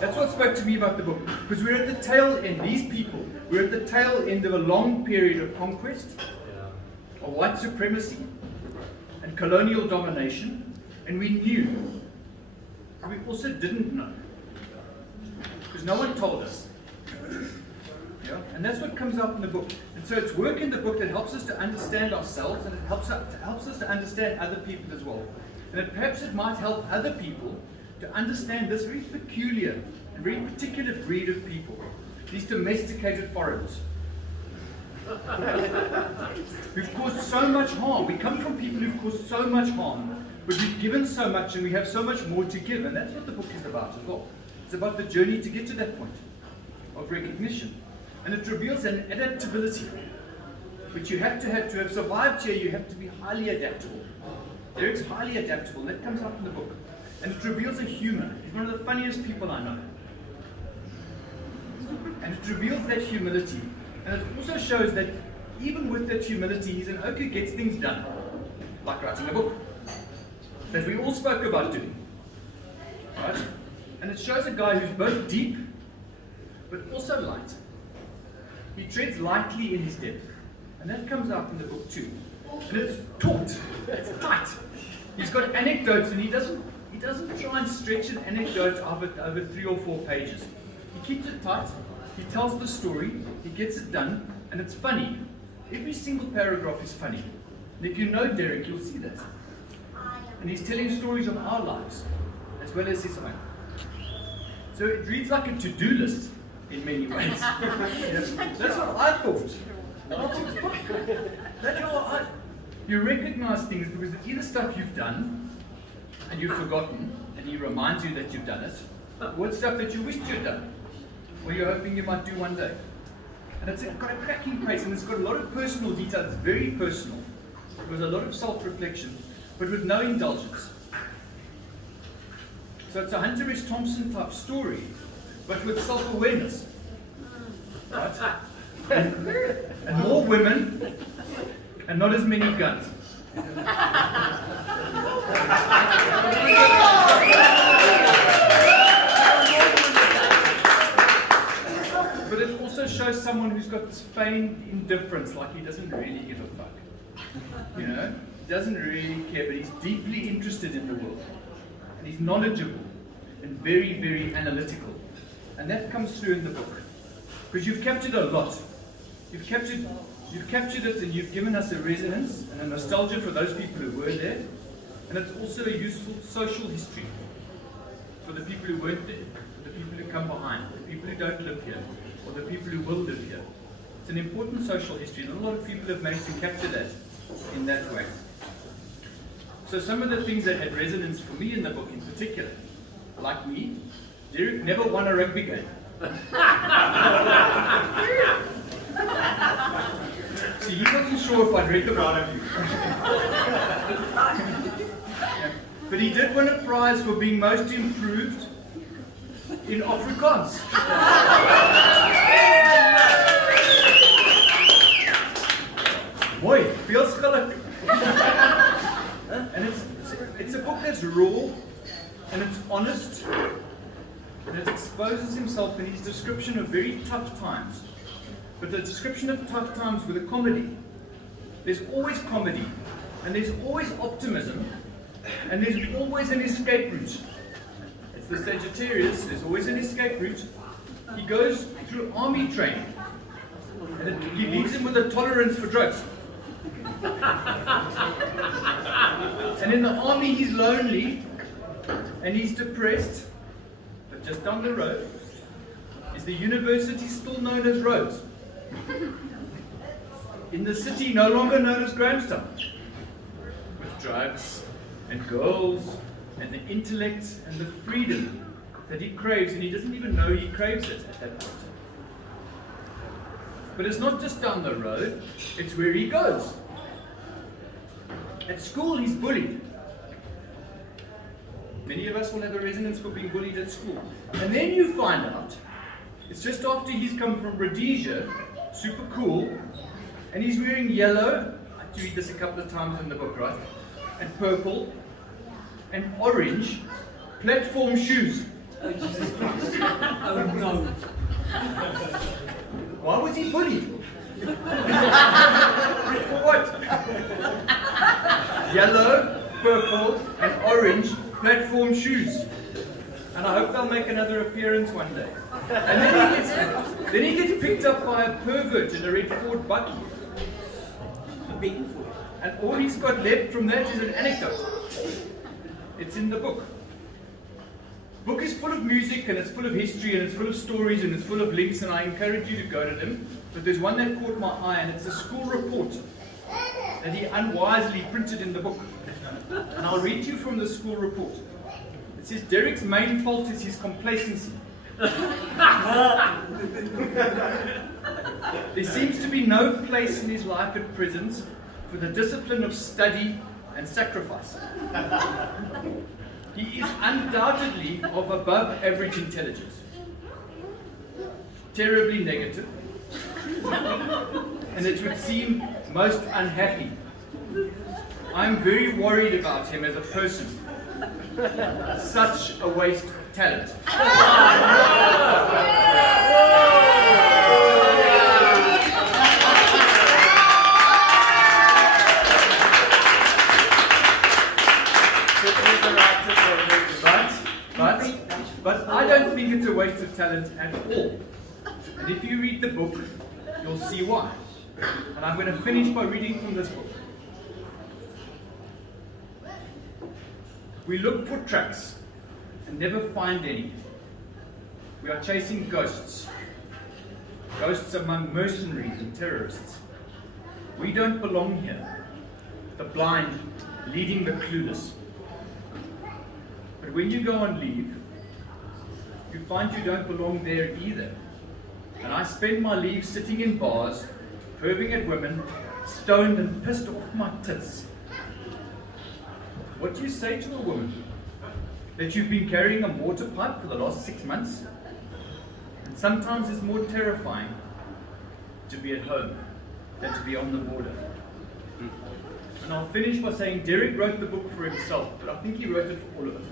That's what spoke to me about the book. Because we're at the tail end, these people, we're at the tail end of a long period of conquest, of white supremacy, and colonial domination, and we knew. We also didn't know. Because no one told us. Yeah? And that's what comes out in the book. And so it's work in the book that helps us to understand ourselves, and it helps us to understand other people as well. And perhaps it might help other people to understand this very peculiar and very particular breed of people, these domesticated foreigners, who've caused so much harm. We come from people who've caused so much harm, but we've given so much and we have so much more to give. And that's what the book is about as well. It's about the journey to get to that point of recognition. And it reveals an adaptability, which you have to have survived here. You have to be highly adaptable. Derek's highly adaptable, and that comes out in the book. And it reveals a humor. He's one of the funniest people I know. And it reveals that humility. And it also shows that even with that humility, he's an oak who gets things done. Like writing a book. That we all spoke about doing. Right? And it shows a guy who's both deep, but also light. He treads lightly in his depth. And that comes out in the book too. And it's taut. It's tight. He's got anecdotes, and he doesn't try and stretch an anecdote over 3 or 4 pages. He keeps it tight. He tells the story. He gets it done, and it's funny. Every single paragraph is funny. And if you know Derek, you'll see that. And he's telling stories of our lives, as well as his own. So it reads like a to-do list in many ways. That's what I thought. You recognize things because it's either stuff you've done and you've forgotten, and he reminds you that you've done it, or it's stuff that you wished you'd done, or you're hoping you might do one day. And it's got a cracking pace, and it's got a lot of personal detail. It's very personal, with a lot of self-reflection, but with no indulgence. So it's a Hunter S. Thompson type story, but with self-awareness. Right? And more women, and not as many guns. But it also shows someone who's got this feigned indifference, like he doesn't really give a fuck. You know? He doesn't really care, but he's deeply interested in the world. And he's knowledgeable and very, very analytical. And that comes through in the book. Because you've captured a lot. You've captured it, and you've given us a resonance and a nostalgia for those people who were there. And it's also a useful social history for the people who weren't there, for the people who come behind, the people who don't live here, or the people who will live here. It's an important social history, and a lot of people have managed to capture that in that way. So some of the things that had resonance for me in the book in particular, like me, Derek never won a rugby game. See, he wasn't sure if I'd read the book. But he did win a prize for being most improved in Afrikaans. Mooi, veel geluk. And it's a book that's raw, and it's honest, and it exposes himself in his description of very tough times. But the description of tough times with a comedy. There's always comedy, and there's always optimism, and there's always an escape route. It's the Sagittarius, there's always an escape route. He goes through army training, and he leaves him with a tolerance for drugs. And in the army he's lonely, and he's depressed, but just down the road is the university still known as Rhodes. In the city no longer known as Grahamstown, with drugs and girls and the intellect and the freedom that he craves, and he doesn't even know he craves it at that point. But it's not just down the road, it's where he goes. At school he's bullied. Many of us will have a resonance for being bullied at school. And then you find out, it's just after he's come from Rhodesia, super cool, and he's wearing yellow, I had to read this a couple of times in the book, right? And purple, and orange, platform shoes. Oh, Jesus Christ. Oh, no. Why was he bullied? For what? Yellow, purple, and orange platform shoes. And I hope they'll make another appearance one day. And then he gets picked up by a pervert in a red Ford Bucky. And all he's got left from that is an anecdote. It's in the book. The book is full of music, and it's full of history, and it's full of stories, and it's full of links, and I encourage you to go to them. But there's one that caught my eye, and it's a school report that he unwisely printed in the book. And I'll read you from the school report. It says, Derek's main fault is his complacency. There seems to be no place in his life at present for the discipline of study and sacrifice. He is undoubtedly of above average intelligence. Terribly negative. And it would seem most unhappy. I'm very worried about him as a person. Such a waste of talent. But I don't think it's a waste of talent at all. And if you read the book, you'll see why. And I'm going to finish by reading from this book. We look for tracks and never find any. We are chasing ghosts. Ghosts among mercenaries and terrorists. We don't belong here. The blind leading the clueless. But when you go on leave, you find you don't belong there either. And I spend my leave sitting in bars, perving at women, stoned and pissed off my tits. What do you say to a woman? That you've been carrying a mortar pipe for the last 6 months? And sometimes it's more terrifying to be at home than to be on the border. And I'll finish by saying Derek wrote the book for himself, but I think he wrote it for all of us.